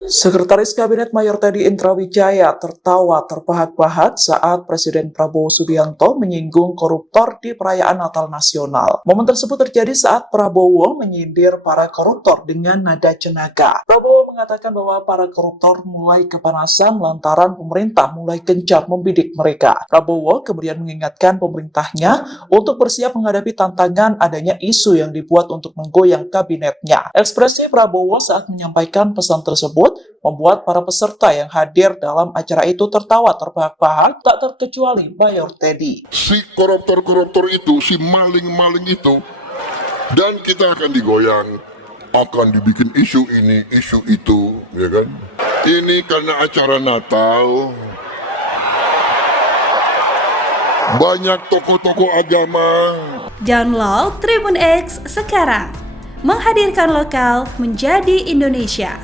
Sekretaris Kabinet Mayor Teddy Indrawijaya tertawa terbahak-bahak saat Presiden Prabowo Subianto menyinggung koruptor di perayaan Natal Nasional. Momen tersebut terjadi saat Prabowo menyindir para koruptor dengan nada cenaga. Prabowo mengatakan bahwa para koruptor mulai kepanasan lantaran pemerintah mulai gencar membidik mereka. Prabowo kemudian mengingatkan pemerintahnya untuk bersiap menghadapi tantangan adanya isu yang dibuat untuk menggoyang kabinetnya. Ekspresi Prabowo saat menyampaikan pesan tersebut membuat para peserta yang hadir dalam acara itu tertawa terbahak-bahak, tak terkecuali Mayor Teddy. Si koruptor-koruptor itu, si maling-maling itu, dan kita akan digoyang, akan dibikin isu ini, isu itu, ya kan? Ini karena acara Natal, banyak tokoh-tokoh agama. Download Tribun X sekarang, menghadirkan lokal menjadi Indonesia.